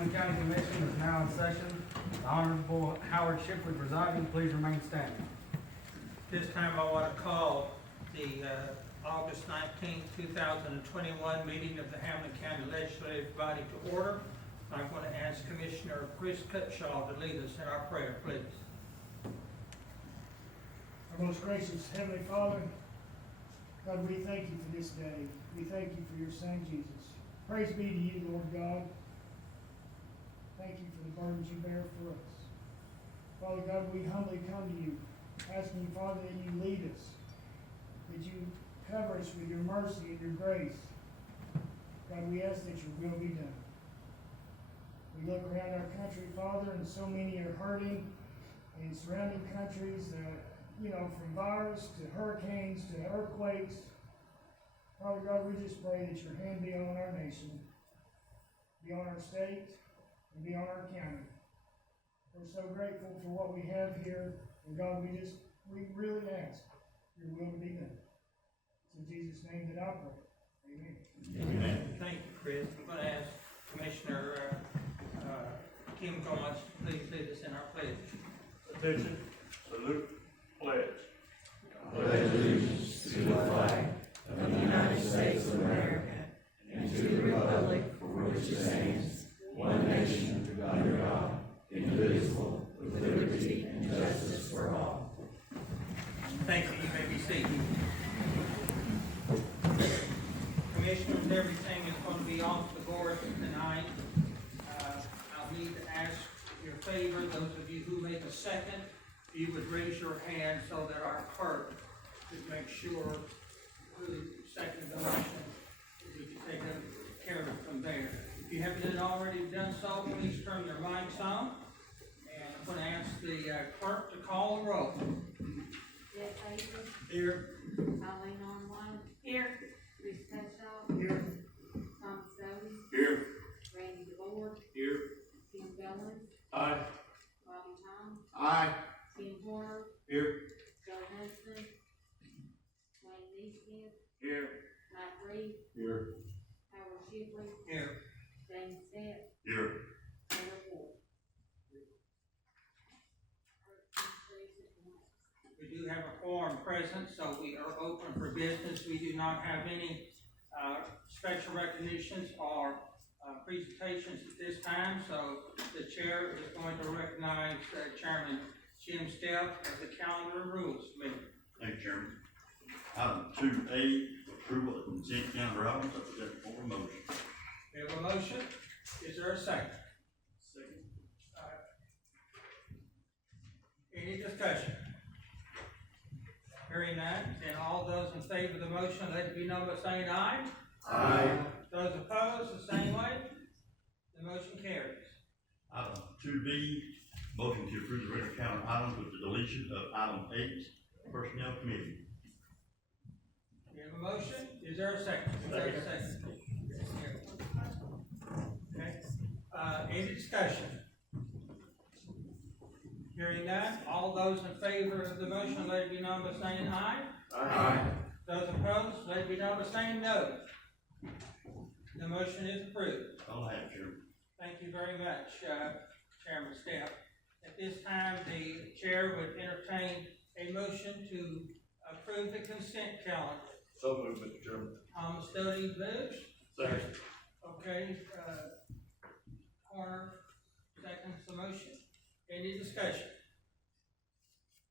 Hamblen County Commission is now in session. The Honorable Howard Shipley presiding. Please remain standing. This time I want to call the August 19th, 2021 meeting of the Hamblen County Legislative Body to order. I'm going to ask Commissioner Chris Cutshaw to lead us in our prayer, please. Our most gracious Heavenly Father, God, we thank you for this day. We thank you for your Son, Jesus. Praise be to you, Lord God. Thank you for the burdens you bear for us. Father God, we humbly come to you, asking you, Father, that you lead us, that you cover us with your mercy and your grace. God, we ask that your will be done. We look around our country, Father, and so many are hurting in surrounding countries, from virus to hurricanes to earthquakes. Father God, we just pray that your hand be on our nation, be on our state, and be on our county. We're so grateful for what we have here, and God, we really ask your will to be done. It's in Jesus' name that I pray. Amen. Amen. Thank you, Chris. I'm going to ask Commissioner Kim Goins to please lead us in our pledge. Attention, salute, pledge. I pledge allegiance to the flag of the United States of America and to the republic for which it stands, one nation, under God, indivisible, with liberty and justice for all. Thank you. You may be seated. Commissioners, everything is going to be off the board tonight. I'll need to ask your favor, those of you who make a second, you would raise your hand so that our clerk could make sure who seconded the motion. We can take care of it from there. If you haven't already done so, please turn your mics on. And I'm going to ask the clerk to call the roll. Jeff Avery. Here. Eileen Armstrong. Here. Chris Cutshaw. Here. Tom Stone. Here. Randy DeBoer. Here. Tim Goins. Aye. Bobby Tom. Aye. Tim Porter. Here. Joe Hudson. Wayne Neesmith. Here. Mike Reed. Here. Howard Shipley. Here. James Stepp. Here. Taylor Ford. We do have a quorum present, so we are open for business. We do not have any special recognitions or presentations at this time, so the chair is going to recognize Chairman Jim Stepp of the Calendar and Rules Committee. Thank you, Chairman. Item 2A, approval of consent calendar items. I present for motion. We have a motion. Is there a second? Second. Any discussion? Hearing none, then all those in favor of the motion, let it be known by saying aye. Aye. Those opposed, the same way. The motion carries. Item 2B, motion to approve the regular calendar items with the deletion of item 8, personnel committee. We have a motion. Is there a second? Is there a second? Okay. Any discussion? Hearing none, all those in favor of the motion, let it be known by saying aye. Aye. Those opposed, let it be known by saying no. The motion is approved. All I have, Chairman. Thank you very much, Chairman Stepp. At this time, the chair would entertain a motion to approve the consent calendar. So moved, Mr. Chairman. Thomas Doty moves. Second. Okay, Corner seconds the motion. Any discussion?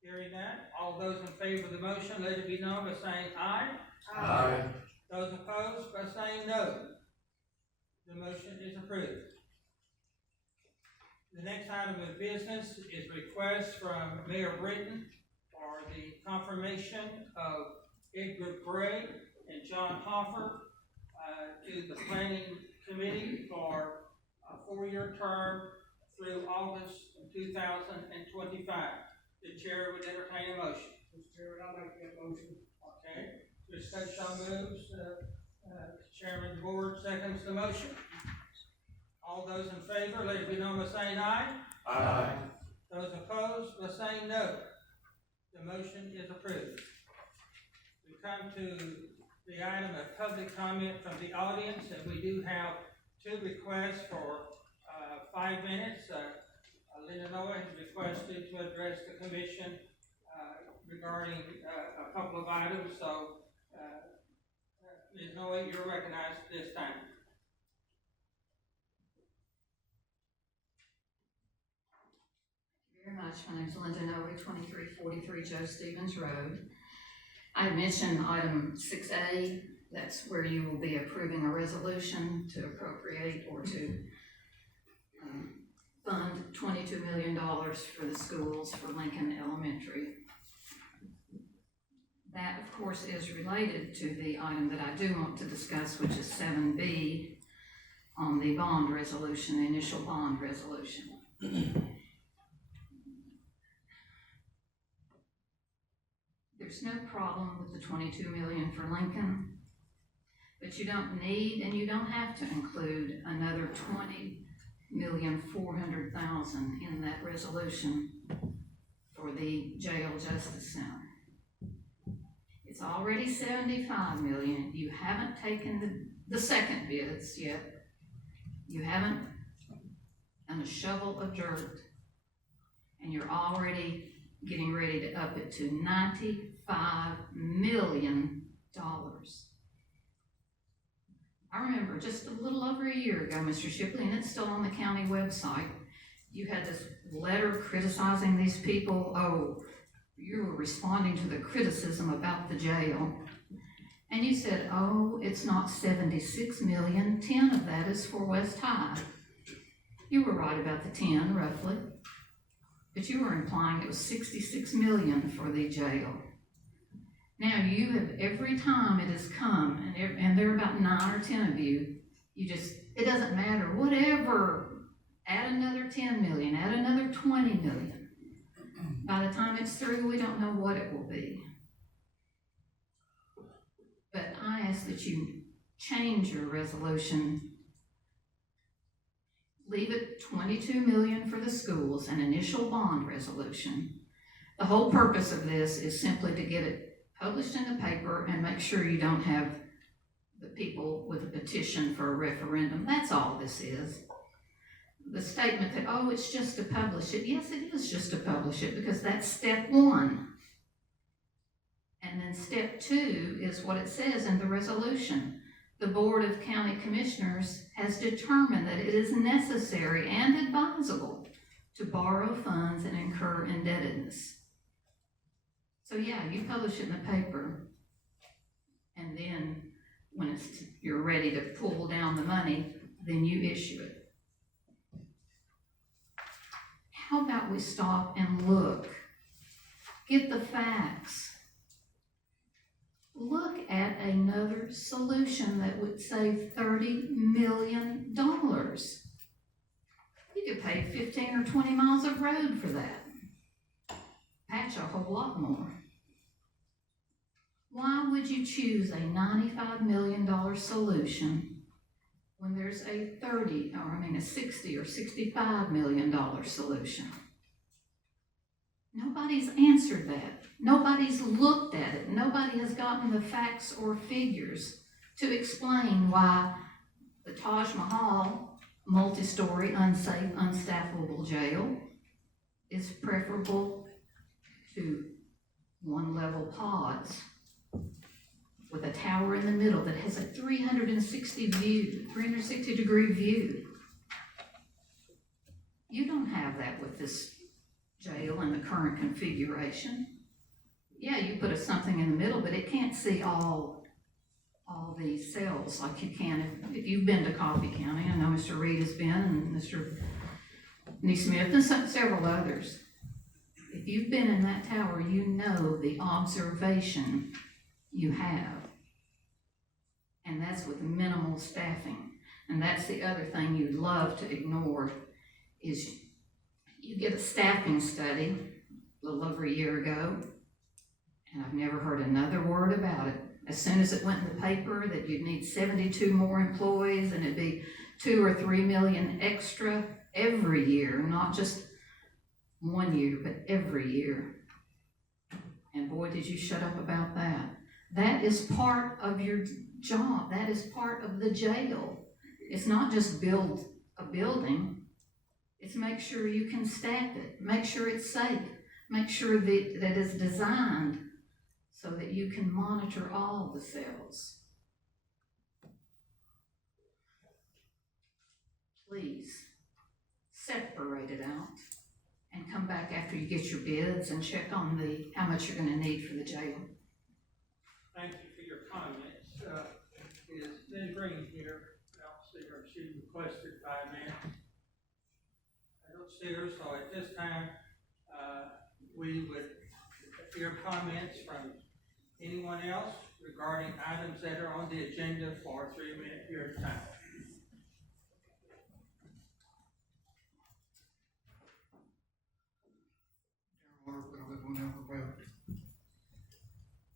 Hearing none, all those in favor of the motion, let it be known by saying aye. Aye. Those opposed by saying no. The motion is approved. The next item of business is request from Mayor Britton for the confirmation of Edgar Gray and John Hoffer to the Planning Committee for a 4-year term through August of 2025. The chair would entertain a motion. Mr. Chairman, I'll make that motion. Okay, Chris Cutshaw moves, Chairman of the Board seconds the motion. All those in favor, let it be known by saying aye. Aye. Those opposed by saying no. The motion is approved. We come to the item of public comment from the audience, and we do have two requests for 5 minutes. Linda Noah has requested to address the commission, regarding, a couple of items, so, Ms. Noah, you're recognized at this time. Very much. My name is Linda Noe, 2343 Joe Stevens Road. I had mentioned item 6A, that's where you will be approving a resolution to appropriate or to fund $22 million for the schools for Lincoln Elementary. That, of course, is related to the item that I do want to discuss, which is 7B on the bond resolution, the initial bond resolution. There's no problem with the $22 million for Lincoln, but you don't need and you don't have to include another $20,400,000 in that resolution for the jail justice center. It's already $75 million. You haven't taken the second bids yet. You haven't done a shovel of dirt, and you're already getting ready to up it to $95 million. I remember just a little over a year ago, Mr. Shipley, and it's still on the county website, you had this letter criticizing these people. Oh, you were responding to the criticism about the jail. And you said, oh, it's not $76 million, 10 of that is for West High. You were right about the 10, roughly. But you were implying it was $66 million for the jail. Now you have, every time it has come, and there are about 9 or 10 of you, it doesn't matter, whatever, add another 10 million, add another 20 million. By the time it's through, we don't know what it will be. But I ask that you change your resolution. Leave it $22 million for the schools, an initial bond resolution. The whole purpose of this is simply to get it published in the paper and make sure you don't have the people with a petition for a referendum. That's all this is. The statement that, oh, it's just to publish it. Yes, it is just to publish it, because that's step 1. And then step 2 is what it says in the resolution. The Board of County Commissioners has determined that it is necessary and advisable to borrow funds and incur indebtedness. So yeah, you publish it in the paper, and then when you're ready to pull down the money, then you issue it. How about we stop and look? Get the facts. Look at another solution that would save $30 million. You could pay 15 or 20 miles of road for that. Patch a whole lot more. Why would you choose a $95 million solution when there's a $60 or $65 million solution? Nobody's answered that. Nobody's looked at it. Nobody has gotten the facts or figures to explain why the Taj Mahal multi-story, unsafe, unstaffable jail is preferable to one-level pods with a tower in the middle that has a 360-degree view. You don't have that with this jail in the current configuration. Yeah, you put something in the middle, but it can't see all these cells like you can if you've been to Coffee County. I know Mr. Reed has been, and Mr. Neesmith, and several others. If you've been in that tower, you know the observation you have. And that's with minimal staffing. And that's the other thing you'd love to ignore, is you get a staffing study a little over a year ago, and I've never heard another word about it. As soon as it went in the paper that you'd need 72 more employees and it'd be 2 or 3 million extra every year, not just 1 year, but every year. And boy, did you shut up about that. That is part of your job. That is part of the jail. It's not just build a building. It's make sure you can staff it, make sure it's safe, make sure that it's designed so that you can monitor all the cells. Please, separate it out and come back after you get your bids and check on how much you're gonna need for the jail. Thank you for your comments. Is Ms. Green here? I don't see her. She requested 5 minutes. I don't see her, so at this time, we would hear comments from anyone else regarding items that are on the agenda for a 3-minute period of time.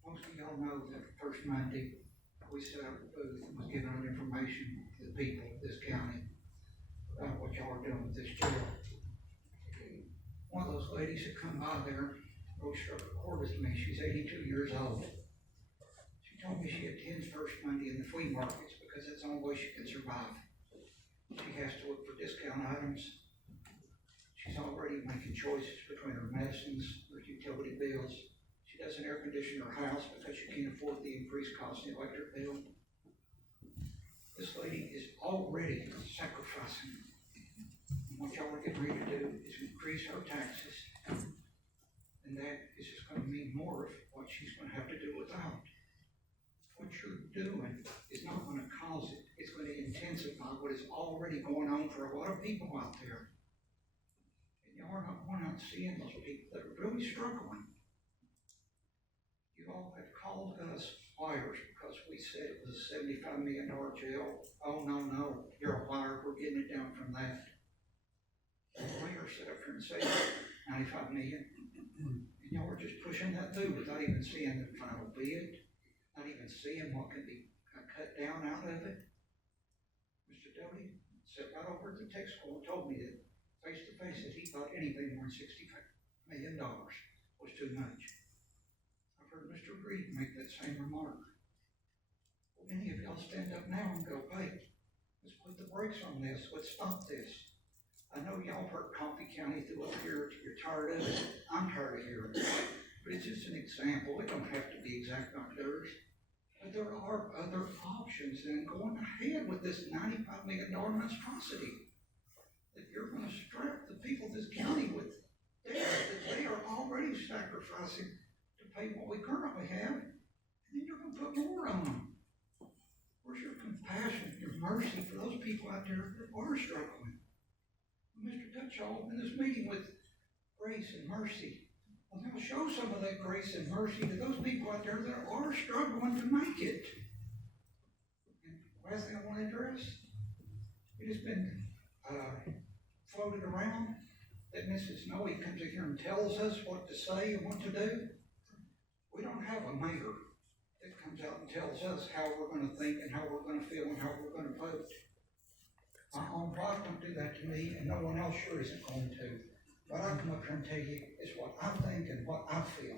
Most of y'all know that first Monday, we set up a booth and was giving out information to the people of this county about what y'all are doing with this jail. One of those ladies that come by there, really struck a chord with me. She's 82 years old. She told me she attends first Monday in the flea markets because that's the only way she can survive. She has to look for discount items. She's already making choices between her medicines, her utility bills. She doesn't air condition her house because she can't afford the increased cost of the electric bill. This lady is already sacrificing. And what y'all are getting ready to do is increase her taxes. And that is just going to mean more of what she's going to have to do without. What you're doing is not going to cause it. It's going to intensify what is already going on for a lot of people out there. Y'all are not going out seeing those people that are really struggling. You all have called us liars because we said it was a $75 million jail. Oh, no, you're a liar. We're getting it down from that. The mayor stood up here and said $95 million. And y'all are just pushing that through without even seeing the final bid, not even seeing what can be cut down out of it. Mr. Doty sat right over at the tech school and told me that face to face that he thought anything more than $65 million was too much. I've heard Mr. Reed make that same remark. Well, many of y'all stand up now and go, hey, let's put the brakes on this. Let's stop this. I know y'all heard Coffee County through up here. You're tired of it. I'm tired of hearing it. But it's just an example. It don't have to be exact like theirs. But there are other options than going ahead with this $95 million monstrosity. That you're going to strap the people of this county with debt that they are already sacrificing to pay what we currently have, and then you're going to put more on them. Where's your compassion, your mercy for those people out there that are struggling? Mr. Dutchall in this meeting with grace and mercy, well, they'll show some of that grace and mercy to those people out there that are struggling to make it. And last thing I want to address, it has been floated around that Mrs. Noe comes in here and tells us what to say and what to do. We don't have a mayor that comes out and tells us how we're going to think and how we're going to feel and how we're going to vote. My own wife don't do that to me, and no one else sure isn't going to. What I come up here and tell you is what I think and what I feel.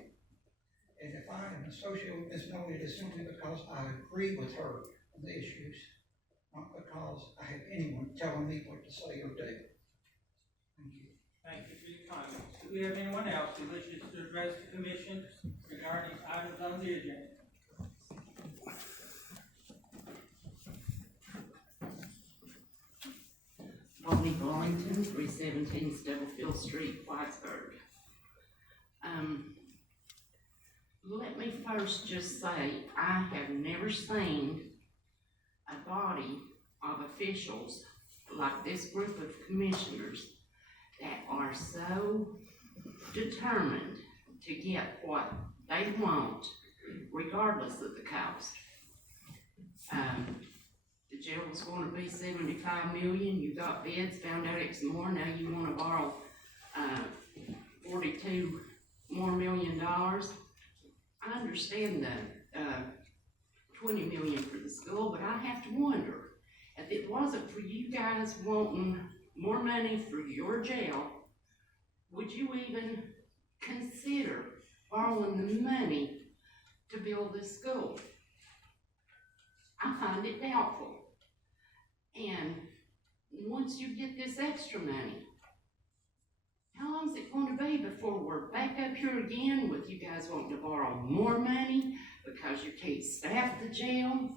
And if I am associated with Ms. Noe, it is simply because I agree with her on the issues, not because I have anyone telling me what to say or do. Thank you. Thank you for your comments. Do we have anyone else who wishes to address the commission regarding items on the agenda? Bonnie Burlington, 317 Stubblefield Street, Whitesburg. Let me first just say, I have never seen a body of officials like this group of commissioners that are so determined to get what they want, regardless of the cost. The jail was going to be $75 million. You got bids, found out it's more. Now you want to borrow $42 million. I understand the $20 million for the school, but I have to wonder if it wasn't for you guys wanting more money for your jail, would you even consider borrowing the money to build this school? I find it doubtful. And once you get this extra money, long is it going to be before we're back up here again with you guys wanting to borrow more money because you can't staff the jail?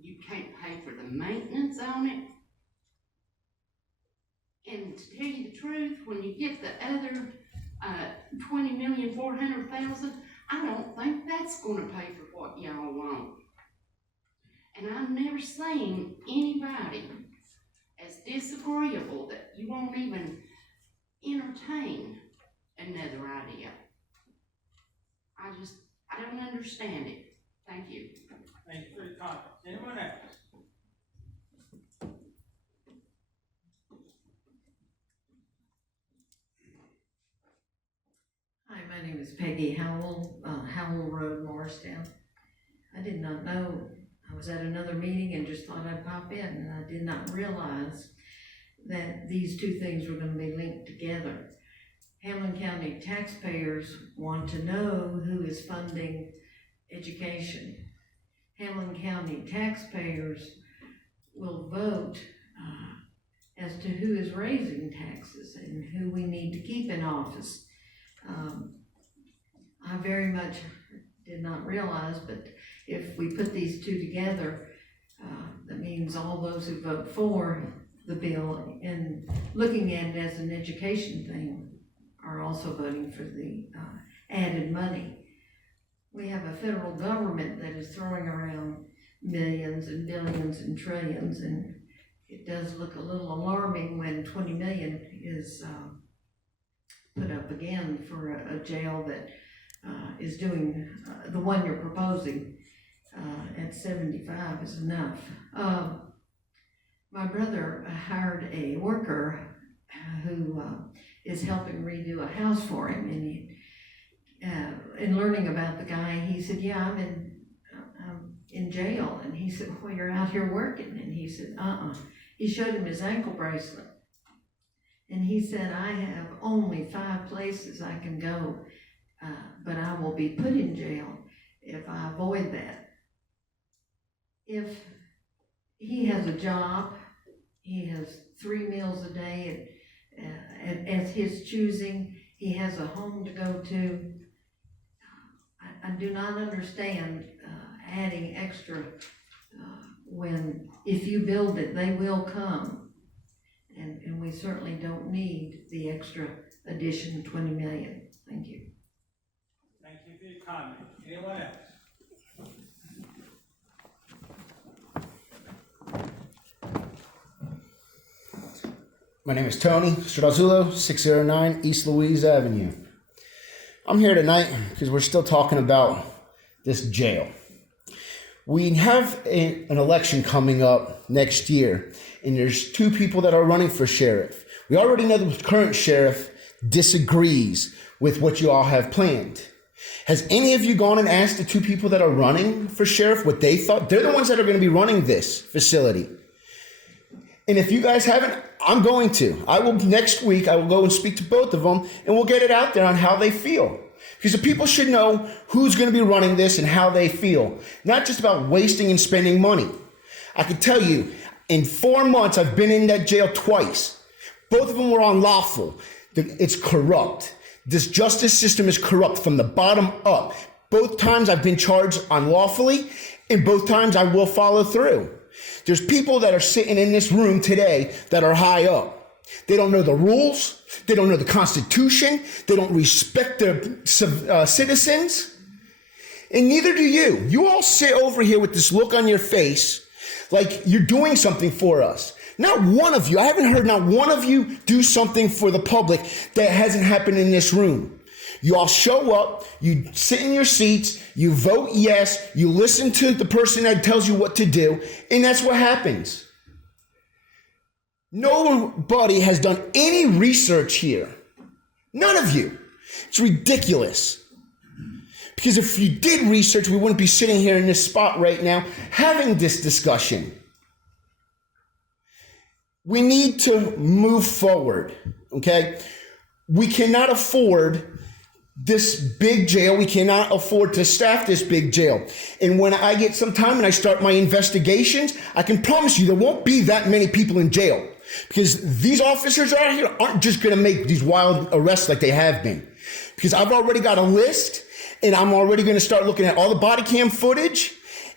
You can't pay for the maintenance on it. And to tell you the truth, when you get the other $20,400,000, I don't think that's going to pay for what y'all want. And I've never seen anybody as disagreeable that you won't even entertain another idea. I don't understand it. Thank you. Thank you for your comments. Anyone else? Hi, my name is Peggy Howell, Howell Road, Morristown. I did not know, I was at another meeting and just thought I'd pop in, and I did not realize that these two things were going to be linked together. Hamblen County taxpayers want to know who is funding education. Hamblen County taxpayers will vote as to who is raising taxes and who we need to keep in office. I very much did not realize, but if we put these two together, that means all those who vote for the bill and looking at it as an education thing are also voting for the added money. We have a federal government that is throwing around millions and billions and trillions, and it does look a little alarming when 20 million is put up again for a jail that is doing the one you're proposing at 75 is enough. My brother hired a worker who is helping redo a house for him, and in learning about the guy, he said, "Yeah, I'm in jail." And he said, "Well, you're out here working." And he said, He showed him his ankle bracelet. And he said, "I have only 5 places I can go, but I will be put in jail if I avoid that." If he has a job, he has 3 meals a day at his choosing, he has a home to go to. I do not understand adding extra when if you build it, they will come. And we certainly don't need the extra addition, 20 million. Thank you. Thank you for your comment. Anyone else? My name is Tony Strazzulo, 609 East Louise Avenue. I'm here tonight because we're still talking about this jail. We have an election coming up next year, and there's 2 people that are running for sheriff. We already know the current sheriff disagrees with what you all have planned. Has any of you gone and asked the 2 people that are running for sheriff what they thought? They're the ones that are going to be running this facility. And if you guys haven't, I'm going to. Next week, I will go and speak to both of them, and we'll get it out there on how they feel. Because the people should know who's going to be running this and how they feel. Not just about wasting and spending money. I can tell you, in 4 months, I've been in that jail twice. Both of them were unlawful. It's corrupt. This justice system is corrupt from the bottom up. Both times I've been charged unlawfully, and both times I will follow through. There's people that are sitting in this room today that are high up. They don't know the rules. They don't know the Constitution. They don't respect their citizens. And neither do you. You all sit over here with this look on your face like you're doing something for us. Not one of you, I haven't heard not one of you do something for the public that hasn't happened in this room. You all show up, you sit in your seats, you vote yes, you listen to the person that tells you what to do, and that's what happens. Nobody has done any research here. None of you. It's ridiculous. Because if you did research, we wouldn't be sitting here in this spot right now having this discussion. We need to move forward, okay? We cannot afford this big jail. We cannot afford to staff this big jail. And when I get some time and I start my investigations, I can promise you there won't be that many people in jail. Because these officers out here aren't just going to make these wild arrests like they have been. Because I've already got a list, and I'm already going to start looking at all the body cam footage,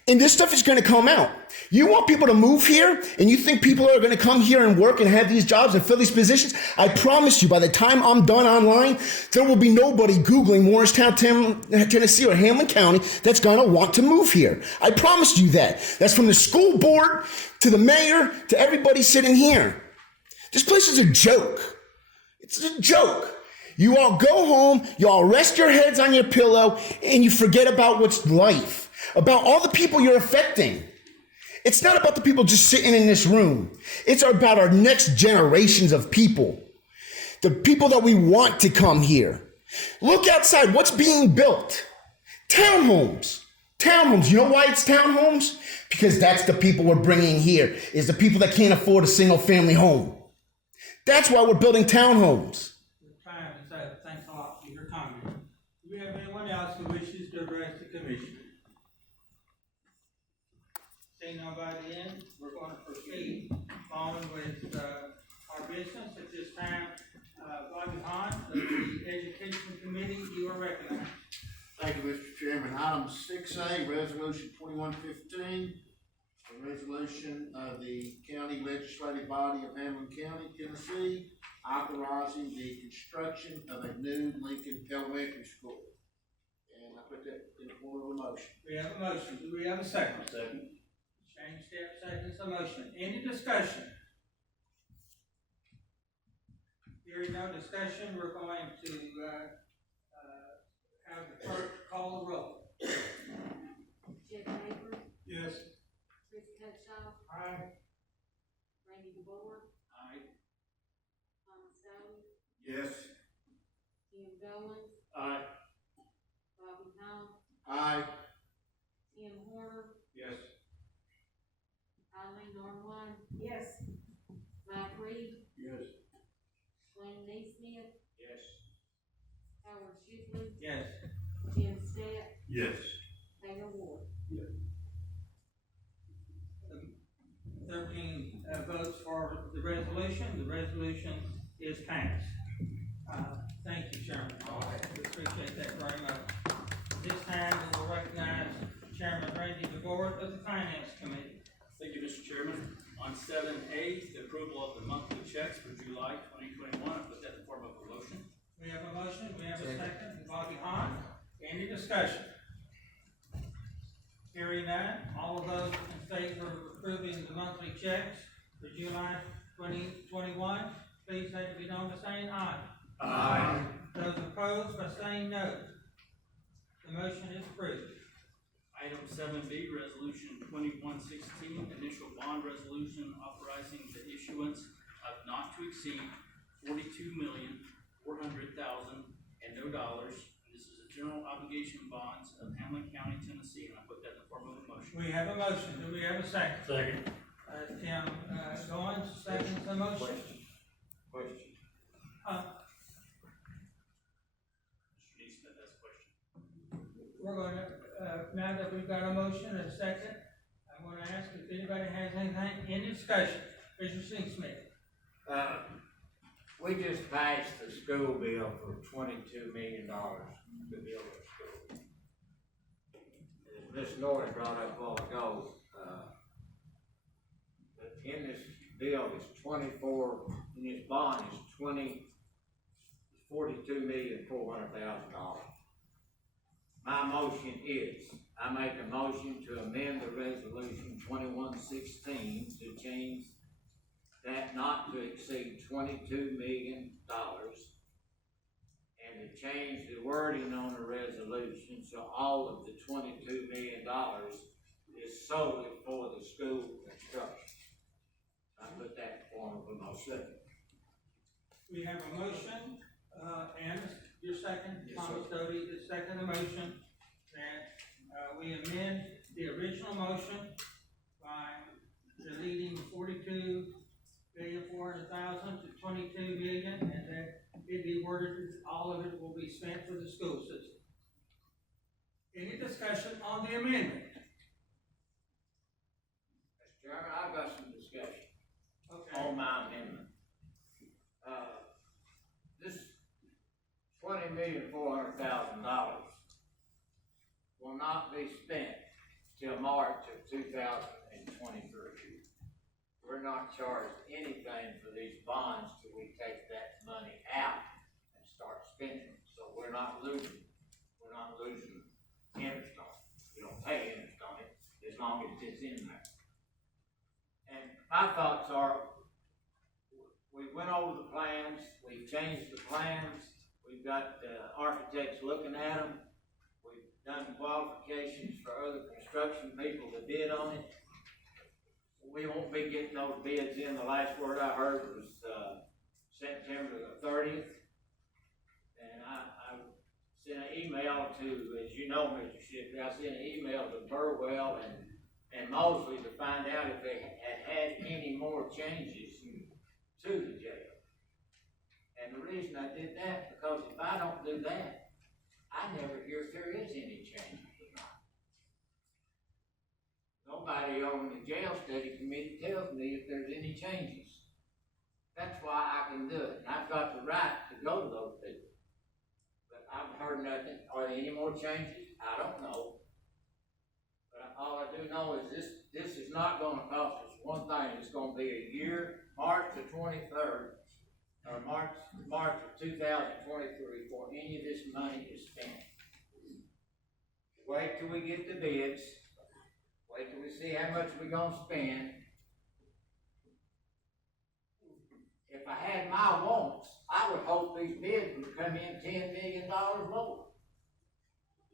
and this stuff is going to come out. You want people to move here, and you think people are going to come here and work and have these jobs and fill these positions? I promise you, by the time I'm done online, there will be nobody Googling Morristown, Tennessee, or Hamblen County that's going to want to move here. I promise you that. That's from the school board to the mayor to everybody sitting here. This place is a joke. It's a joke. You all go home, you all rest your heads on your pillow, and you forget about what's life, about all the people you're affecting. It's not about the people just sitting in this room. It's about our next generations of people, the people that we want to come here. Look outside. What's being built? Townhomes. Townhomes. You know why it's townhomes? Because that's the people we're bringing here, is the people that can't afford a single family home. That's why we're building townhomes. Your time is up. Thanks a lot for your comment. Do we have anyone else who wishes to address the commission? Seeing nobody in, we're going to proceed on with our business. At this time, Bobby Hahn of the Education Committee, you are recognized. Thank you, Mr. Chairman. Item 6A, Resolution 2115, a resolution of the County Legislative Body of Hamblen County, Tennessee, authorizing the construction of a new Lincoln Elementary School. And I put that in the form of a motion. We have a motion. Do we have a second? Second. Shane Stepp seconds the motion. Any discussion? Hearing no discussion, we're going to have the clerk call the roll. Jeff Haber, Yes. Chris Cutshaw, Aye. Randy DeBoer, Aye. Thomas Sowell, Yes. Tim Goins, Aye. Bobby Hall, Aye. Tim Horner, Yes. Eileen Norwood. Yes. Mike Reed, Yes. Glenn Neesmith, Yes. Howard Shipley, Yes. Jim Stepp, Yes. Taylor Ward. 13 votes for the resolution. The resolution is passed. Thank you, Chairman. We appreciate that very much. This time, we will recognize Chairman Randy DeBoer of the Finance Committee. Thank you, Mr. Chairman. On 7A, the approval of the monthly checks for July 2021, I put that in the form of a motion. We have a motion, we have a second, Bobby Hahn. Any discussion? Hearing none, all of those in favor of approving the monthly checks for July 2021, please let it be known by saying aye. Aye. Those opposed by saying no. The motion is approved. Item 7B, Resolution 2116, initial bond resolution authorizing the issuance of not to exceed $42,400,000 and no dollars. This is a general obligation bonds of Hamblen County, Tennessee, and I put that in the form of a motion. We have a motion, do we have a second? Second. Tim Goins, seconds the motion. Question. Mr. Neesmith has a question. We're gonna, now that we've got a motion and a second, I'm gonna ask if anybody has anything in discussion. Mr. Smith. We just passed the school bill for $22 million to build a school. As Ms. Norton brought up a while ago, in this bill is in this bond is $42,400,000. My motion is, I make a motion to amend the resolution 2116 to change that not to exceed $22 million and to change the wording on the resolution so all of the $22 million is solely for the school construction. I put that in form of a motion. We have a motion, and your second, Yes, Thomas Doty, is second the motion, that we amend the original motion by deleting $42,400,000 to $22 million, and that it be worded, all of it will be spent for the school system. Any discussion on the amendment? Mr. Chairman, I've got some discussion. Okay. on my amendment. This $20,400,000 will not be spent till March of 2023. We're not charged anything for these bonds till we take that money out and start spending. So we're not losing interest on it. We don't pay interest on it as long as it's in there. And my thoughts are, we went over the plans, we've changed the plans, we've got architects looking at them, we've done qualifications for other construction people to bid on it. We won't be getting those bids in. The last word I heard was September the 30th. And I sent an email to, as you know, Mr. Shipley, I sent an email to Burwell and Mosley to find out if they had any more changes to the jail. And the reason I did that, because if I don't do that, I never hear if there is any changes or not. Nobody on the jail study committee tells me if there's any changes. That's why I can do it, and I've got the right to go to those people. But I've heard nothing. Are there any more changes? I don't know. But all I do know is this is not gonna cost us one thing. It's gonna be a year, March the 23rd, or March of 2023, before any of this money is spent. Wait till we get the bids. Wait till we see how much we're gonna spend. If I had my wants, I would hope these bids would come in $10 million lower.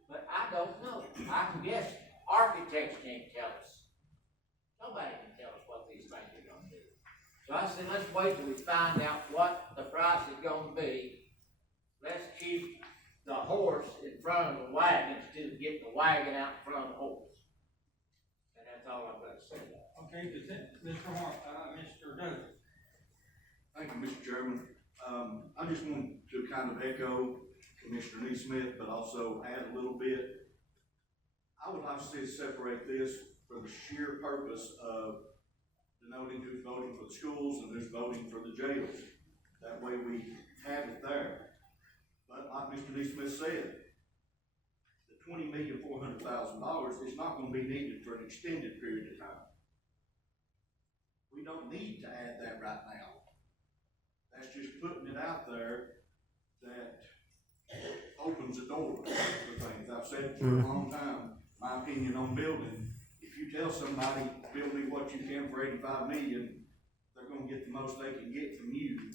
But I don't know. I can guess. Architects can't tell us. Nobody can tell us what these things are gonna do. So I said, let's wait till we find out what the price is gonna be. Let's keep the horse in front of the wagon instead of getting the wagon out in front of the horse. And that's all I've got to say about it. Okay, Mr. Douglas. Thank you, Mr. Chairman. I just want to kind of echo Commissioner Neesmith, but also add a little bit. I would like to see us separate this for the sheer purpose of denoting who's voting for the schools and who's voting for the jails. That way we have it there. But like Mr. Neesmith said, the $20,400,000 is not going to be needed for an extended period of time. We don't need to add that right now. That's just putting it out there that opens the door for things. I've said for a long time, my opinion on building, if you tell somebody, build me what you can for $85 million, they're gonna get the most they can get from you and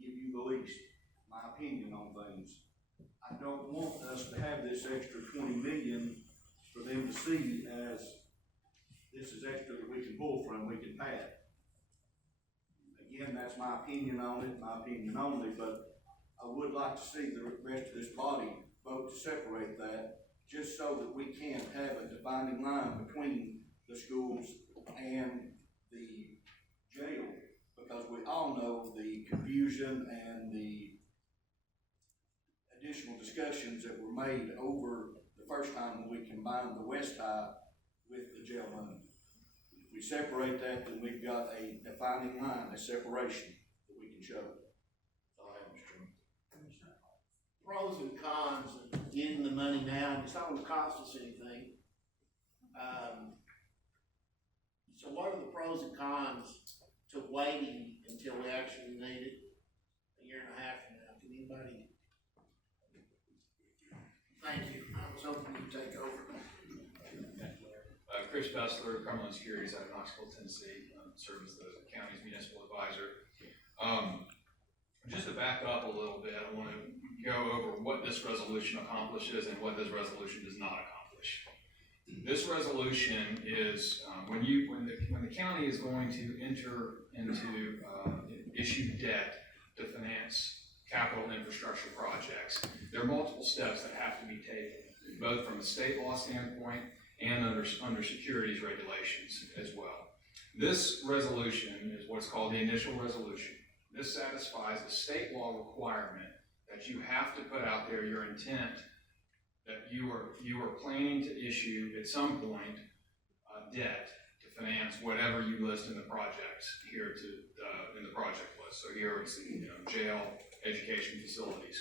give you the least. My opinion on things. I don't want us to have this extra $20 million for them to see as this is extra that we can pull from, we can pad. Again, that's my opinion on it, my opinion only, but I would like to see the rest of this body vote to separate that, just so that we can have a dividing line between the schools and the jail, because we all know the confusion and the additional discussions that were made over the first time when we combined the West High with the jail money. If we separate that, then we've got a defining line, a separation that we can show. That's all I have, Mr. Chairman. Pros and cons of getting the money now, and it's not gonna cost us anything. So what are the pros and cons to waiting until we actually need it a year and a half from now? Can anybody? Thank you. I was hoping you'd take over. Chris Bessler, Cumberland Securities out of Knoxville, Tennessee, serve as the county's municipal advisor. Just to back up a little bit, I want to go over what this resolution accomplishes and what this resolution does not accomplish. This resolution is when the county is going to enter into issue debt to finance capital infrastructure projects, there are multiple steps that have to be taken, both from a state law standpoint and under securities regulations as well. This resolution is what's called the initial resolution. This satisfies the state law requirement that you have to put out there your intent that you are planning to issue at some point debt to finance whatever you list in the projects here in the project list. So here it's, jail, education facilities.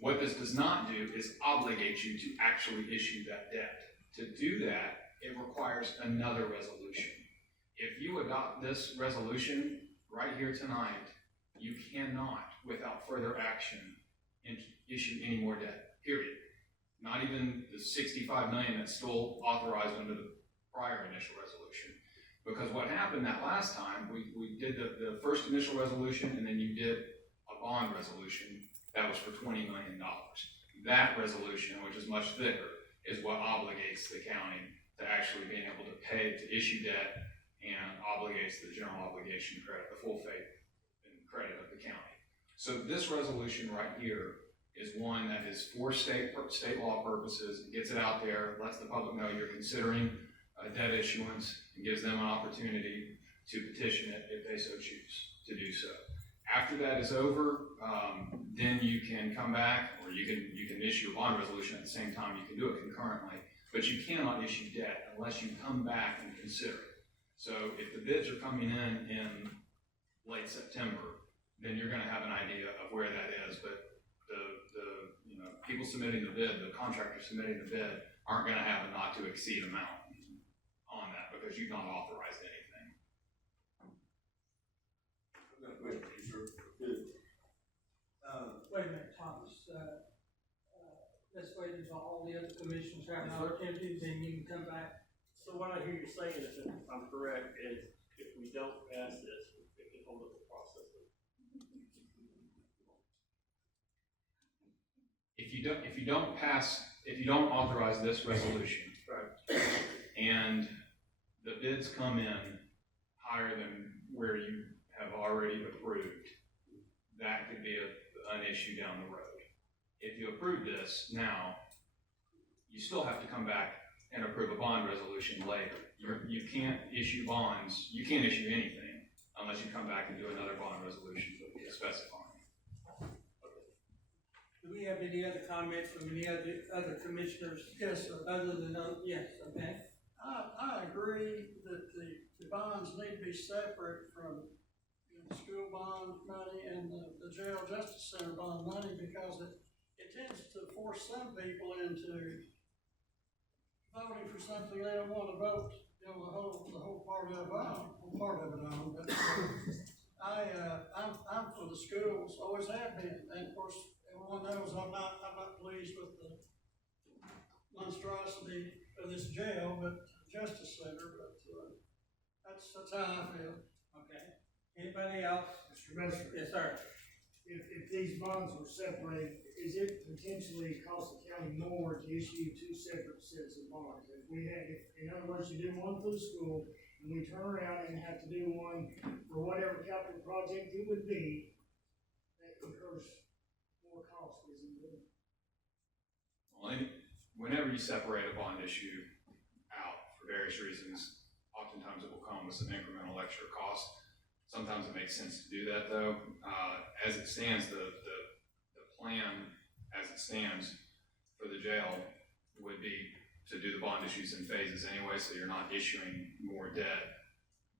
What this does not do is obligate you to actually issue that debt. To do that, it requires another resolution. If you adopt this resolution right here tonight, you cannot, without further action, issue any more debt, period. Not even the $65 million that's still authorized under the prior initial resolution. Because what happened that last time, we did the first initial resolution, and then you did a bond resolution that was for $20 million. That resolution, which is much thicker, is what obligates the county to actually being able to pay, to issue debt, and obligates the general obligation credit, the full faith and credit of the county. So this resolution right here is one that is for state law purposes. It gets it out there, lets the public know you're considering a debt issuance, and gives them an opportunity to petition it if they so choose to do so. After that is over, then you can come back, or you can issue a bond resolution at the same time. You can do it concurrently, but you cannot issue debt unless you come back and consider it. So if the bids are coming in late September, then you're going to have an idea of where that is. But the people submitting the bid, the contractors submitting the bid, aren't going to have a not to exceed amount on that because you've not authorized anything. I've got a question for you, sir. Wait a minute, Thomas, let's wait until all the other commissions have an opportunity, then you can come back. So what I hear you saying, if I'm correct, is if we don't pass this, it can hold up the process. If you don't authorize this resolution, Right. and the bids come in higher than where you have already approved, that could be an issue down the road. If you approve this now, you still have to come back and approve a bond resolution later. You can't issue bonds, you can't issue anything unless you come back and do another bond resolution specifying. Do we have any other comments from any other commissioners? Yes, sir. Other than those, yes, okay. I agree that the bonds need to be separate from the school bond money and the jail justice center bond money, because it tends to force some people into voting for something they don't want to vote, the whole part of it on. But I'm for the schools, always have been, and of course, everyone knows I'm not pleased with the monstrosity of this jail, but justice center, but that's how I feel. Okay. Anybody else? Mr. Messer, Yes, sir. if these bonds were separated, is it potentially cost the county more to issue two separate sets of bonds? If in other words, you do one for the school, and we turn around and have to do one for whatever capital project it would be, that incurs more cost, isn't it? Well, whenever you separate a bond issue out for various reasons, oftentimes it will come with some incremental extra cost. Sometimes it makes sense to do that, though. As it stands, the plan as it stands for the jail would be to do the bond issues in phases anyway, so you're not issuing more debt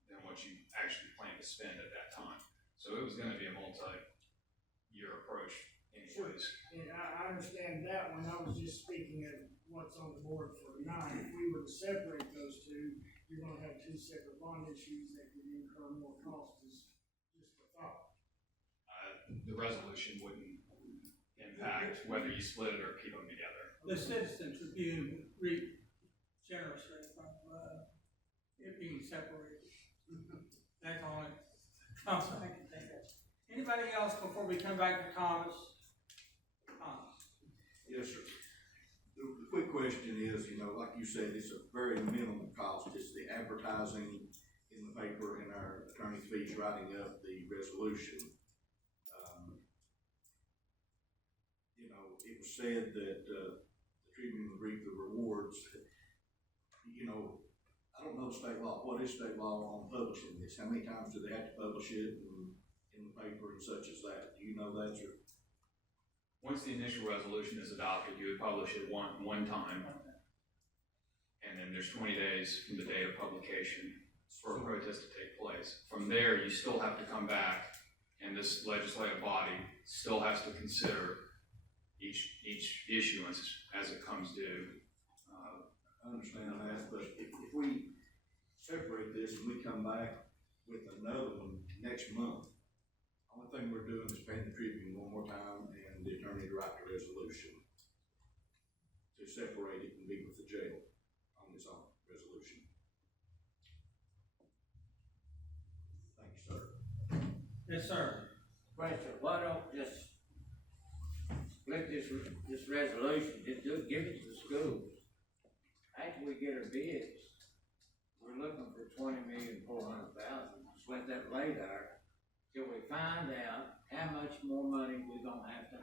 than what you actually plan to spend at that time. So it was going to be a multi-year approach anyways. And I understand that one. I was just speaking of what's on the board for tonight. If we were to separate those two, you're gonna have two separate bond issues that could incur more costs, just for thought. The resolution wouldn't impact whether you split it or keep them together. The Citizens Tribune read generously from it being separated. That's all I can think of. Anybody else before we come back to Thomas? Yes, sir. The quick question is, like you said, it's a very minimal cost. It's the advertising in the paper and our attorney fees writing up the resolution. It was said that the Tribune would reap the rewards. I don't know state law. What is state law on publishing this? How many times do they have to publish it in the paper and such as that? Do you know that, sir? Once the initial resolution is adopted, you would publish it one time, and then there's 20 days from the date of publication for a protest to take place. From there, you still have to come back, and this legislative body still has to consider each issuance as it comes due. I understand that, but if we separate this and we come back with another one next month, only thing we're doing is paying the tribune one more time and the attorney to write the resolution to separate it and be with the jail on this resolution. Thank you, sir. Yes, sir. Question, why don't just split this resolution, just give it to the schools? After we get our bids, we're looking for $20,400,000, just let that lay there till we find out how much more money we're gonna have, and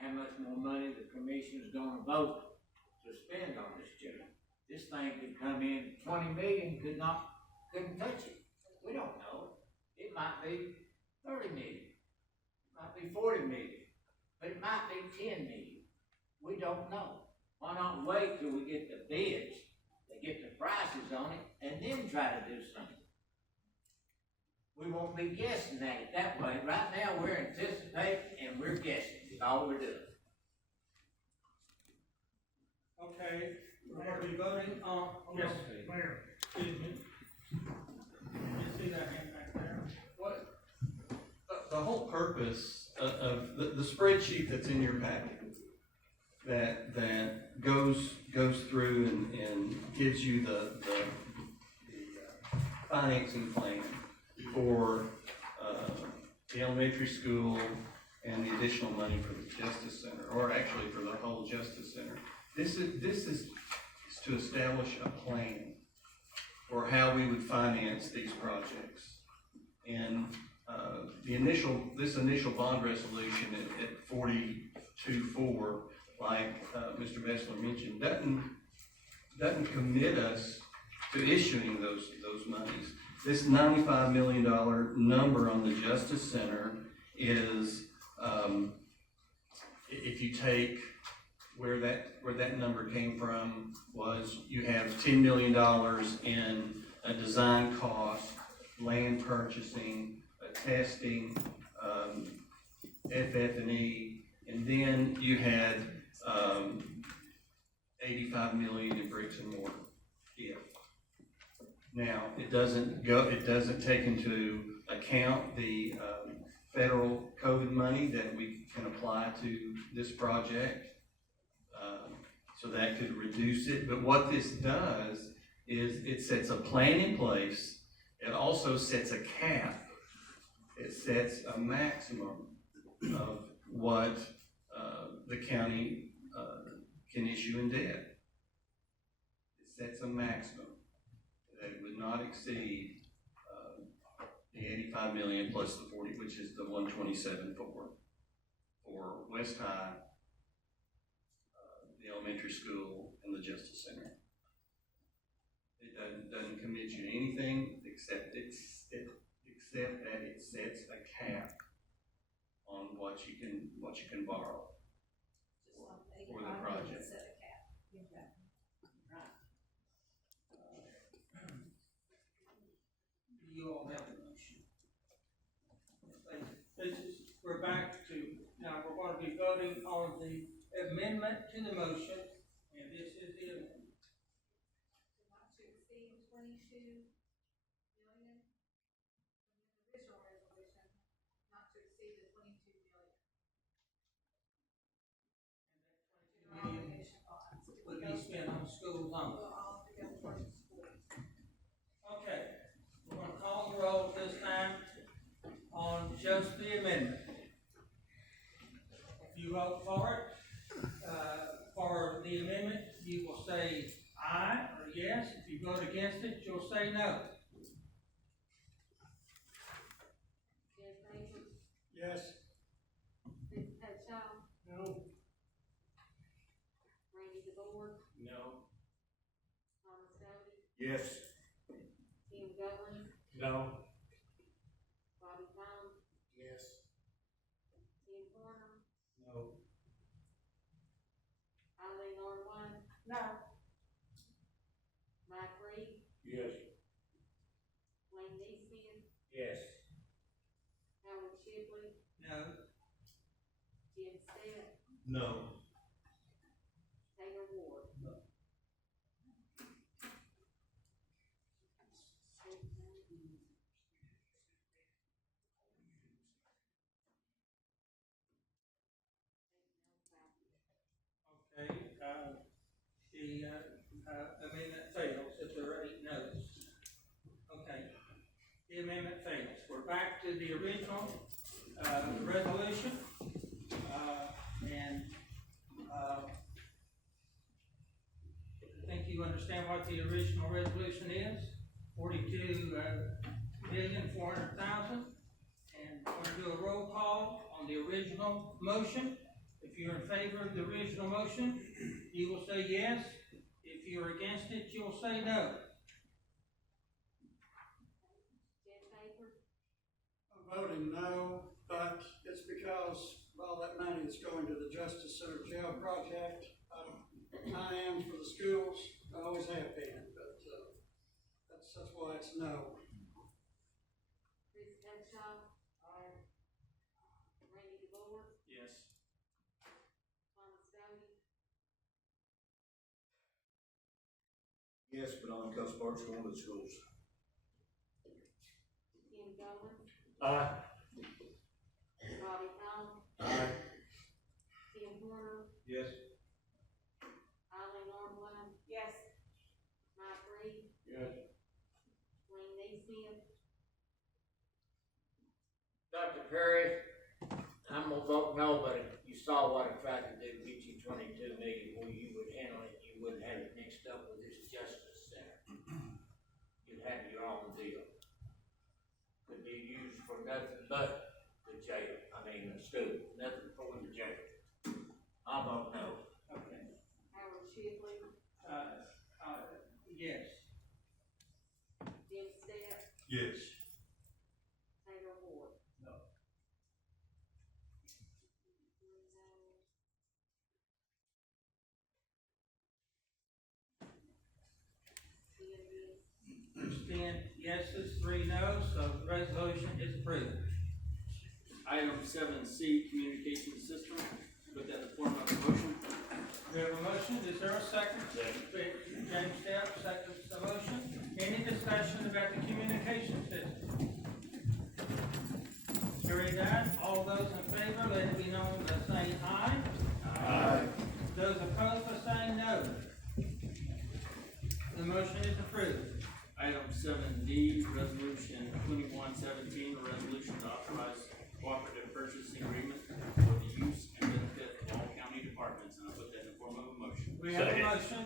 how much more money the commission is gonna vote to spend on this jail. This thing could come in, 20 million couldn't touch it. We don't know. It might be 30 million, it might be 40 million, but it might be 10 million. We don't know. Why not wait till we get the bids, to get the prices on it, and then try to do something? We won't be guessing at it that way. Right now, we're anticipating and we're guessing, is all we're doing. Okay, we're gonna be voting on, yes, Mayor, excuse me. You see that hand back there? What, the whole purpose of the spreadsheet that's in your packet that goes through and gives you the financing plan for the elementary school and the additional money for the Justice Center, or actually for the whole Justice Center. This is to establish a plan for how we would finance these projects. And this initial bond resolution at 42.4, like Mr. Bessler mentioned, doesn't commit us to issuing those monies. This $95 million number on the Justice Center is, if you take where that number came from, was you have $10 million in a design cost, land purchasing, testing, FF&E, and then you had 85 million in bricks and mortar. Yeah. Now, it doesn't take into account the federal COVID money that we can apply to this project. So that could reduce it. But what this does is it sets a plan in place. It also sets a cap. It sets a maximum of what the county can issue in debt. It sets a maximum that would not exceed the 85 million plus the 40, which is the 127 for West High, the elementary school, and the Justice Center. It doesn't commit you to anything except that it sets a cap on what you can borrow for the project. You all have a motion. We're back to, now we're going to be voting on the amendment to the motion, and this is the amendment. Not to exceed 22 million, the original resolution, not to exceed the 22 million. Million would be spent on schools only. All together towards the school. Okay, we're going to call the roll this time on just the amendment. If you vote for the amendment, you will say aye or yes. If you vote against it, you'll say no. Jeff Baker, yes. Richard Shaw, No. Randy DeBoer, No. Thomas Doty, Yes. Tim Govan, No. Bobby Brown, Yes. Tim Horner, No. Eileen Norwood, No. Mike Reed, Yes. Shipley, No. Jim Stitt, No. Taylor Ward. Okay, the, amendment fails if there are 8 no's. Okay, the amendment fails. We're back to the original, resolution, and, I think you understand what the original resolution is, 42,400,000. And we're gonna do a roll call on the original motion. If you're in favor of the original motion, you will say yes. If you're against it, you'll say no. Jim Baker, I'm voting no, but it's because all that money is going to the Justice Center Jail project. I am for the schools, I always have been, but, that's why it's no. Chris Henshaw, Randy DeBoer, Yes. Thomas Doty, Yes, but only because Sparks going to the schools. Tim Golan, Aye. Bobby Hall, Aye. Tim Horner, Yes. Eileen Armstrong. Yes. Mike Reed, Yes. Wayne Neesmith, Dr. Perry, I'm gonna vote no, but you saw what I tried to do, get you 22 million where you would handle it, you wouldn't have it mixed up with this Justice Center. You'd have your own deal. Could be used for nothing but the jail, the school, nothing for the jail. I'll vote no. Okay. Howard Shipley, Yes. Jim Stitt, Yes. Taylor Ward. No. There's 10 yeses, 3 no's, so the resolution is approved. Item 7C, communication system, put that in the form of a motion. We have a motion, is there a second? James Stepp seconds the motion. Any discussion about the communication system? Hearing none, all those in favor, let it be known by saying aye. Aye. Those opposed by saying no. The motion is approved. Item 7D, resolution 2117, a resolution to authorize cooperative purchasing agreement for the use and benefit of all county departments, and I put that in the form of a motion. We have a motion,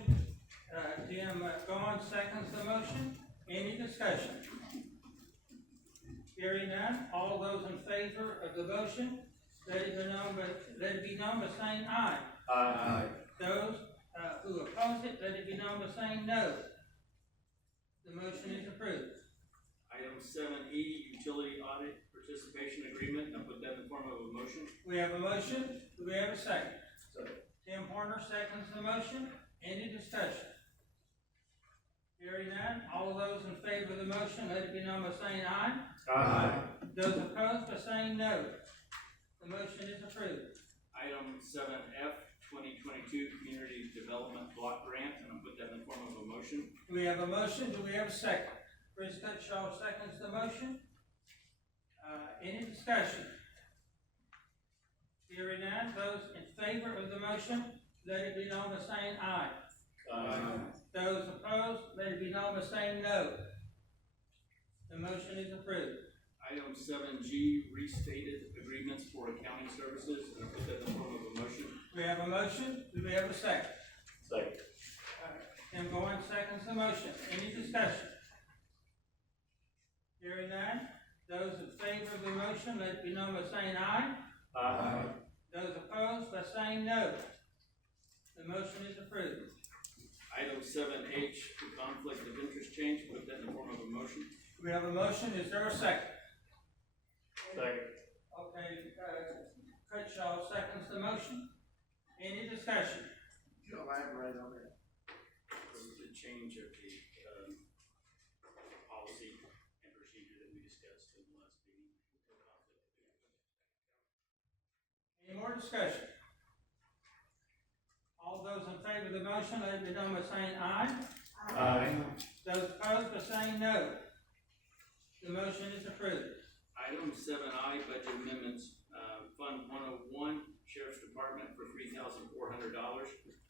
Jim Gahn seconds the motion. Any discussion? Hearing none, all those in favor of the motion, let it be known by saying aye. Aye. Those, who oppose it, let it be known by saying no. The motion is approved. Item 7E, utility audit participation agreement, and I put that in the form of a motion. We have a motion, do we have a second? Second. Tim Horner seconds the motion. Any discussion? Hearing none, all those in favor of the motion, let it be known by saying aye. Aye. Those opposed by saying no. The motion is approved. Item 7F, 2022 community development block grant, and I put that in the form of a motion. We have a motion, do we have a second? Chris Cutshaw seconds the motion. Any discussion? Hearing none, those in favor of the motion, let it be known by saying aye. Aye. Those opposed, let it be known by saying no. The motion is approved. Item 7G, restated agreements for accounting services, and I put that in the form of a motion. We have a motion, do we have a second? Second. Tim Goins seconds the motion. Any discussion? Hearing none, those in favor of the motion, let it be known by saying aye. Aye. Those opposed by saying no. The motion is approved. Item 7H, the conflict of interest change, put that in the form of a motion. We have a motion, is there a second? Second. Okay, Cutshaw seconds the motion. Any discussion? You elaborate on that. The change of the, policy and procedure that we discussed in the last meeting. discussion? All those in favor of the motion, let it be known by saying aye. Aye. Those opposed by saying no. The motion is approved. Item 7I, budget amendments, Fund 101, Sheriff's Department for $3,400.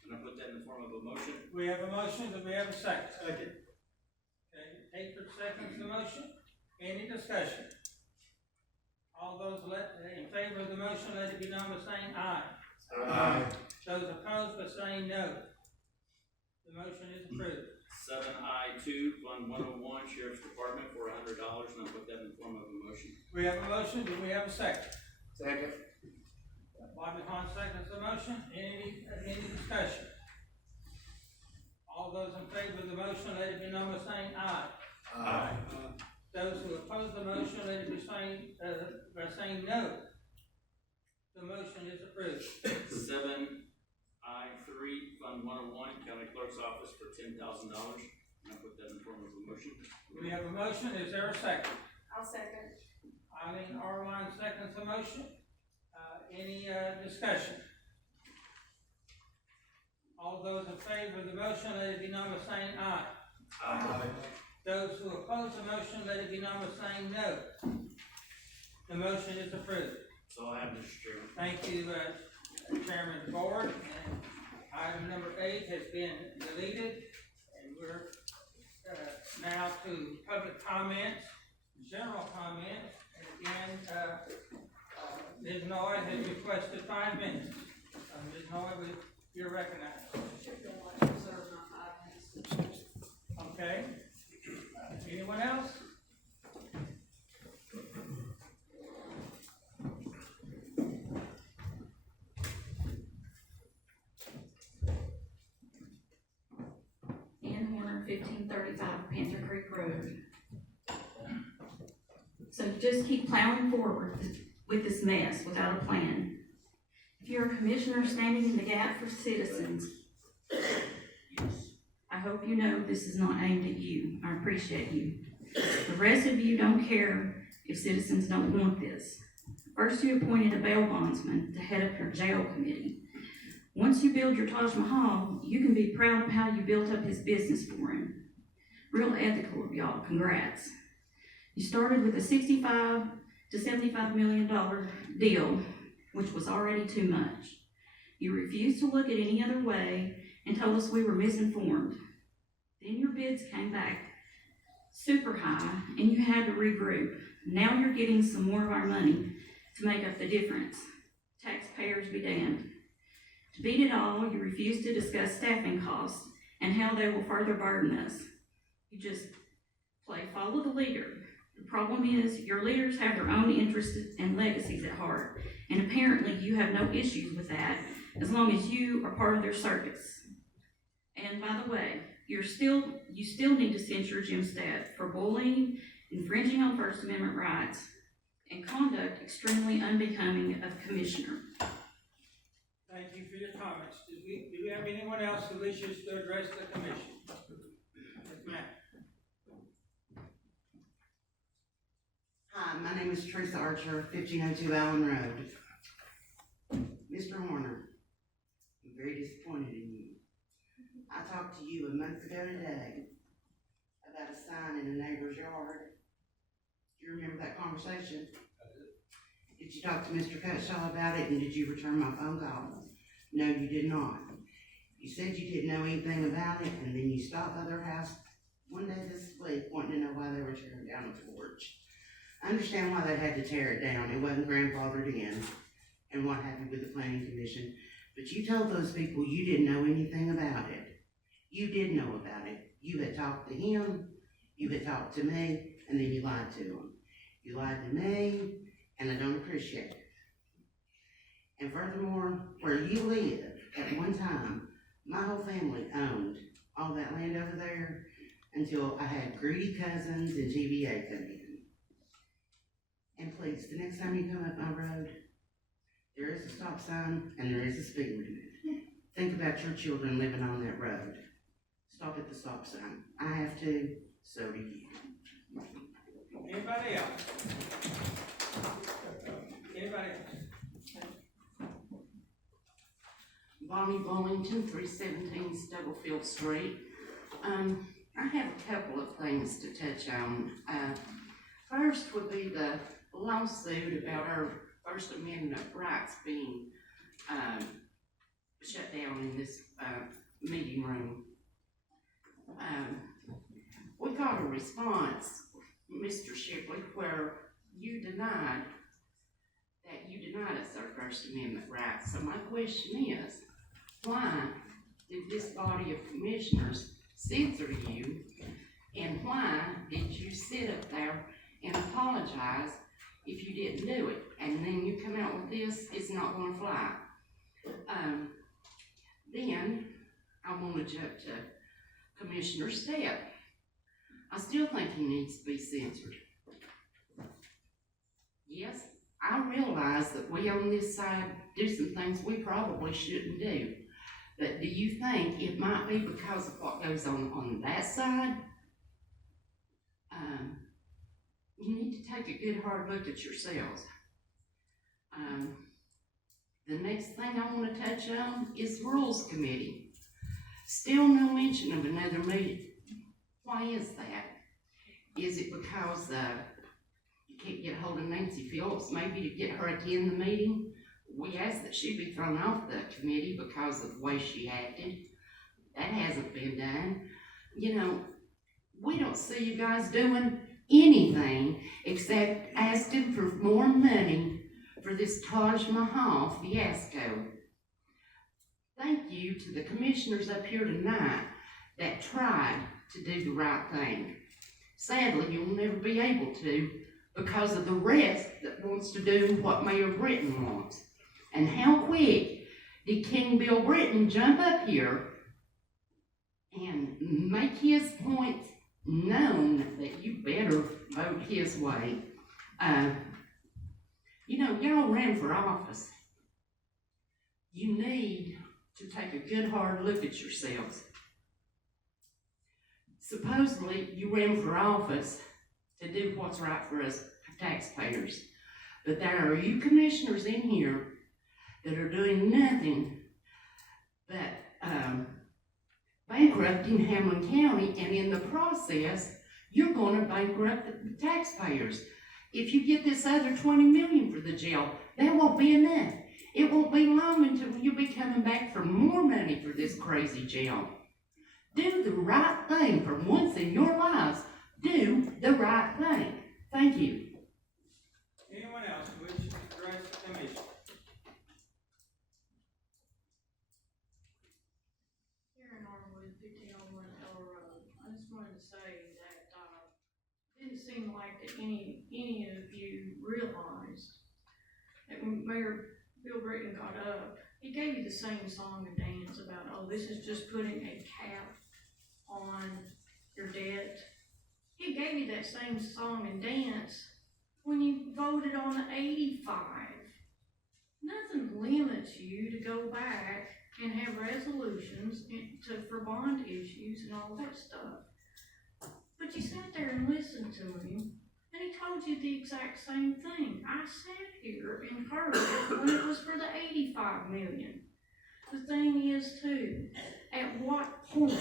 And I put that in the form of a motion. We have a motion, do we have a second? Second. Okay, Hayford seconds the motion. Any discussion? All those in favor of the motion, let it be known by saying aye. Aye. Those opposed by saying no. The motion is approved. 7I2, Fund 101, Sheriff's Department for $100, and I put that in the form of a motion. We have a motion, do we have a second? Second. Bobby Hahn seconds the motion. Any discussion? All those in favor of the motion, let it be known by saying aye. Aye. Those who oppose the motion, let it be by saying no. The motion is approved. 7I3, Fund 101, County Clerk's Office for $10,000, and I put that in the form of a motion. We have a motion, is there a second? I'll second. Eileen Arline seconds the motion. Any discussion? All those in favor of the motion, let it be known by saying aye. Aye. Those who oppose the motion, let it be known by saying no. The motion is approved. That's all I have, Mr. Chairman. Thank you, Chairman of the Board. And item number 8 has been deleted, and we're now to public comments, general comments. And again, Ms. Noy has requested 5 minutes. Ms. Noy, you're recognized. Should be like reserve my 5 minutes. Okay. Anyone else? Ann Horner, 1535 Panther Creek Road. So just keep plowing forward with this mess without a plan. If you're a commissioner standing in the gap for citizens, I hope you know this is not aimed at you. I appreciate you. The rest of you don't care if citizens don't want this. First, you appointed a bail bondsman to head up your jail committee. Once you build your Taj Mahal, you can be proud of how you built up his business for him. Real ethical of y'all, congrats. You started with a $65 to $75 million deal, which was already too much. You refused to look at any other way and told us we were misinformed. Then your bids came back super high and you had to regroup. Now you're getting some more of our money to make up the difference. Taxpayers be damned. To beat it all, you refuse to discuss staffing costs and how they will further burden us. You just play follow the leader. The problem is your leaders have their own interests and legacies at heart, and apparently you have no issues with that as long as you are part of their circus. And by the way, you still need to censure Jim Stadt for bullying, infringing on First Amendment rights, and conduct extremely unbecoming of a commissioner. Thank you for your comments. Do we have anyone else who wishes to address the commission? Yes, ma'am. Hi, my name is Teresa Archer, 1502 Allen Road. Mr. Horner, I'm very disappointed in you. I talked to you a month ago today about a sign in a neighbor's yard. Do you remember that conversation? Did you talk to Mr. Cutshaw about it, and did you return my phone call? No, you did not. You said you didn't know anything about it, and then you stopped by their house one day this week wanting to know why they were tearing down a porch. I understand why they had to tear it down. It wasn't grandfathered in, and what happened with the planning commission. But you told those people you didn't know anything about it. You did know about it. You had talked to him, you had talked to me, and then you lied to him. You lied to me, and I don't appreciate it. And furthermore, where you live, at one time, my whole family owned all that land over there until I had greedy cousins and TVA come in. And please, the next time you come up my road, there is a stop sign and there is a speed limit. Think about your children living on that road. Stop at the stop sign. I have to, so do you. Anybody else? Anybody else? Bonnie Bullington, 317 Stubblefield Street. I have a couple of things to touch on. First would be the lawsuit about our First Amendment rights being shut down in this meeting room. We got a response, Mr. Shipley, where you denied us our First Amendment rights. So my question is, why did this body of commissioners censor you, and why did you sit up there and apologize if you didn't do it? And then you come out with this, it's not gonna fly. Then I wanna jump to Commissioner Stepp. I still think he needs to be censored. Yes, I realize that we on this side do some things we probably shouldn't do. But do you think it might be because of what goes on that side? You need to take a good hard look at yourselves. The next thing I want to touch on is the Rules Committee. Still no mention of another meeting. Why is that? Is it because you can't get a hold of Nancy Phillips, maybe to get her to attend the meeting? We asked that she be thrown off the committee because of the way she acted. That hasn't been done. You know, we don't see you guys doing anything except asking for more money for this Taj Mahal fiasco. Thank you to the commissioners up here tonight that tried to do the right thing. Sadly, you'll never be able to because of the rest that wants to do what Mayor Britton wants. And how quick did King Bill Britton jump up here and make his points known that you better vote his way? You know, y'all ran for office. You need to take a good hard look at yourselves. Supposedly, you ran for office to do what's right for us taxpayers. But there are you commissioners in here that are doing nothing but bankrupting Hamblen County, and in the process, you're going to bankrupt the taxpayers. If you get this other $20 million for the jail, that won't be enough. It won't be long until you'll be coming back for more money for this crazy jail. Do the right thing for once in your lives. Do the right thing. Thank you. Anyone else wish to address the commission? Karen Armwood, 51 Ella Road. I just wanted to say that, it didn't seem like that any of you realized that when Mayor Bill Britton got up, he gave you the same song and dance about, oh, this is just putting a cap on your debt. He gave you that same song and dance when you voted on the 85. Nothing limits you to go back and have resolutions for bond issues and all that stuff. But you sat there and listened to him, and he told you the exact same thing. I sat here and heard it when it was for the 85 million. The thing is too, at what point,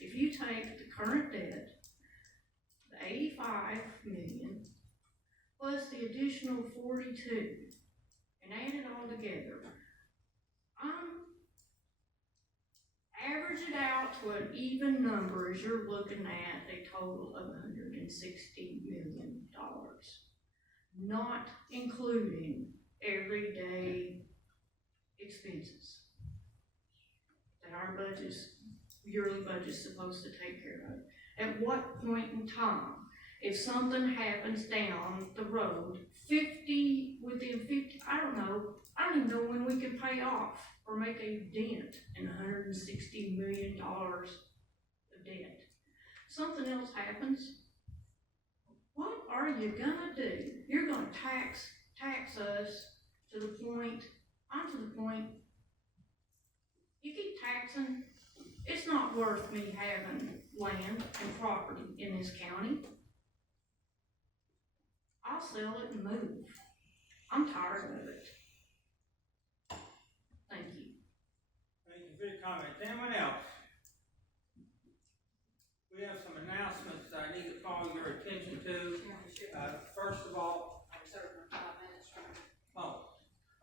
if you take the current debt, the 85 million, plus the additional 42, and add it all together, average it out to an even number as you're looking at a total of $160 million, not including everyday expenses that our yearly budget's supposed to take care of. At what point in time, if something happens down the road, within 50, I don't even know when we can pay off or make a dent in $160 million of debt. Something else happens, what are you gonna do? You're gonna tax us to the point, I'm to the point, you keep taxing, it's not worth me having land and property in this county. I'll sell it and move. I'm tired of it. Thank you. for your comments. Anyone else? We have some announcements that I need to call your attention to. First of all, I'm serving 5 minutes from. oh,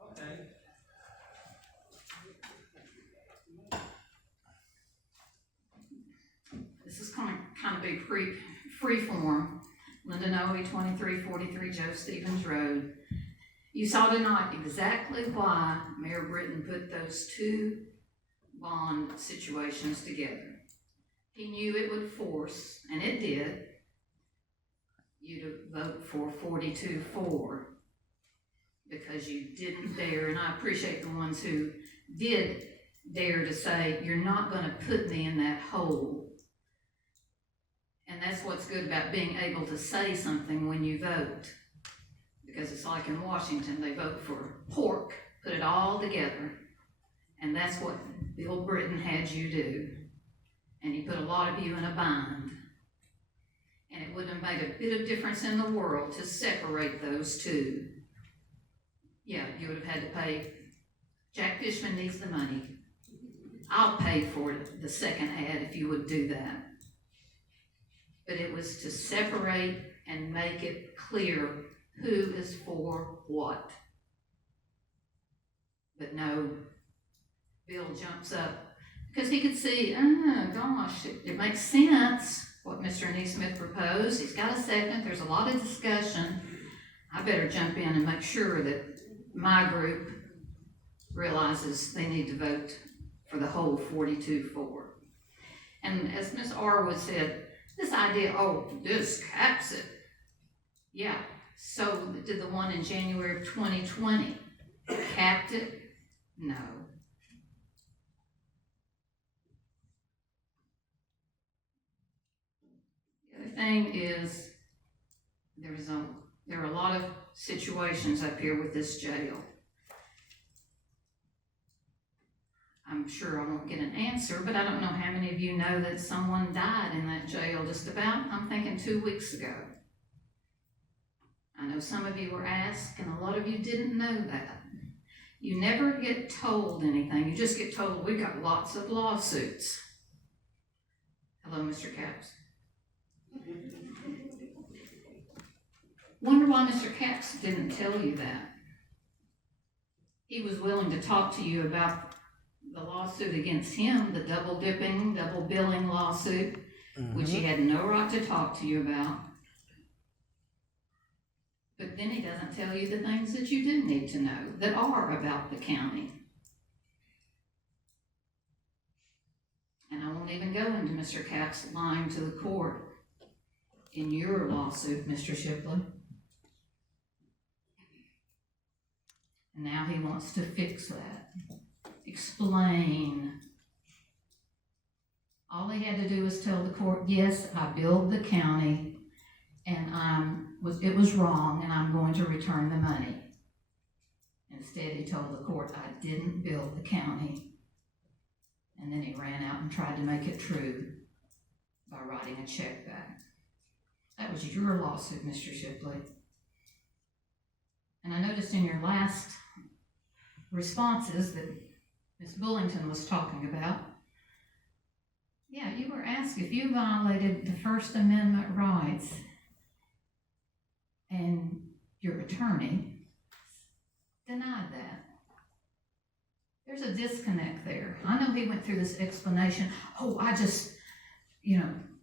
okay. This is kind of be free form. Linda Noe, 2343 Joe Stevens Road. You saw tonight exactly why Mayor Britton put those two bond situations together. He knew it would force, and it did, you to vote for 42-4 because you didn't dare, and I appreciate the ones who did dare to say, you're not going to put me in that hole. And that's what's good about being able to say something when you vote. Because it's like in Washington, they vote for pork, put it all together. And that's what Bill Britton had you do. And he put a lot of you in a bind. And it wouldn't have made a bit of difference in the world to separate those two. Yeah, you would have had to pay. Jack Fishman needs the money. I'll pay for it, the second ad, if you would do that. But it was to separate and make it clear who is for what. But no, Bill jumps up because he could see, oh gosh, it makes sense what Mr. Neesmith proposed. He's got a second, there's a lot of discussion. I better jump in and make sure that my group realizes they need to vote for the whole 42-4. And as Ms. Arwood said, this idea, oh, this caps it. Yeah, so did the one in January of 2020. Capped it? No. The other thing is, there are a lot of situations up here with this jail. I'm sure I won't get an answer, but I don't know how many of you know that someone died in that jail just about, I'm thinking 2 weeks ago. I know some of you were asked, and a lot of you didn't know that. You never get told anything. You just get told, we got lots of lawsuits. Hello, Mr. Capps. Wonder why Mr. Capps didn't tell you that. He was willing to talk to you about the lawsuit against him, the double dipping, double billing lawsuit, which he had no right to talk to you about. But then he doesn't tell you the things that you do need to know that are about the county. And I won't even go into Mr. Capps lying to the court in your lawsuit, Mr. Shipley. And now he wants to fix that. Explain. All he had to do was tell the court, yes, I billed the county and it was wrong and I'm going to return the money. Instead, he told the court, I didn't bill the county. And then he ran out and tried to make it true by writing a check back. That was your lawsuit, Mr. Shipley. And I noticed in your last responses that Ms. Bullington was talking about, yeah, you were asked if you violated the First Amendment rights, and your attorney denied that. There's a disconnect there. I know he went through this explanation. Oh, I just,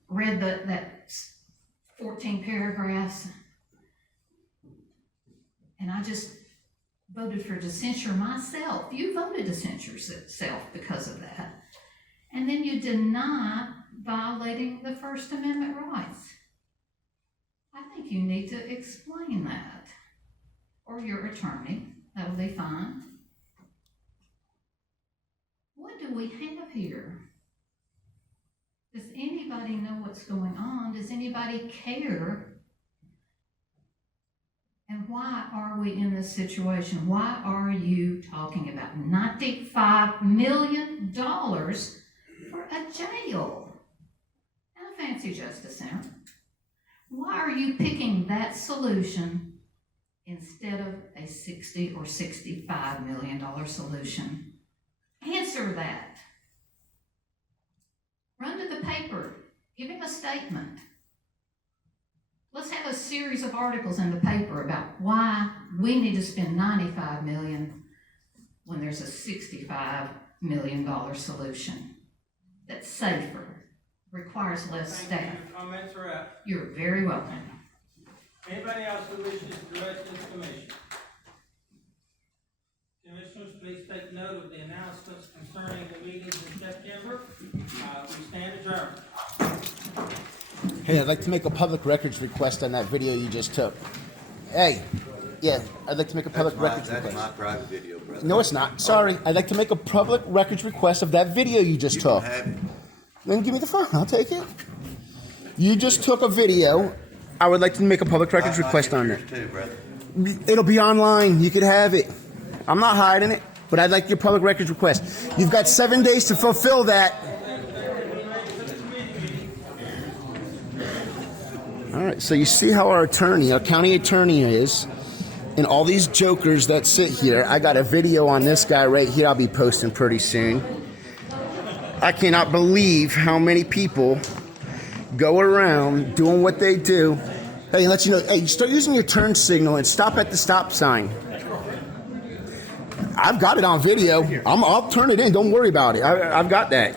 read that 14 paragraphs, and I just voted for to censure myself. You voted to censure yourself because of that. And then you deny violating the First Amendment rights. I think you need to explain that. Or your attorney. That'll be fine. What do we have here? Does anybody know what's going on? Does anybody care? And why are we in this situation? Why are you talking about $95 million for a jail and a fancy justice center? Why are you picking that solution instead of a $60 or $65 million solution? Answer that. a statement. Let's have a series of articles in the paper about why we need to spend $95 million when there's a $65 million solution that's safer, requires less staff. Thank you. Your comments are out. You're very welcome. Anybody else who wishes to address this commission? Commissioners, please take note of the announcements concerning the meetings in September. We stand adjourned. Hey, I'd like to make a public records request on that video you just took. Hey, yeah, I'd like to make a public records request. That's my private video, brother. No, it's not. Sorry. I'd like to make a public records request of that video you just took. You can have it. Then give me the phone. I'll take it. You just took a video. I would like to make a public records request on it. Too, brother. It'll be online. You could have it. I'm not hiding it, but I'd like your public records request. You've got 7 days to fulfill that. All right, so you see how our county attorney is, and all these jokers that sit here. I got a video on this guy right here I'll be posting pretty soon. I cannot believe how many people go around doing what they do. Hey, let you know, hey, start using your turn signal and stop at the stop sign. I've got it on video. I'll turn it in. Don't worry about it. I've got that.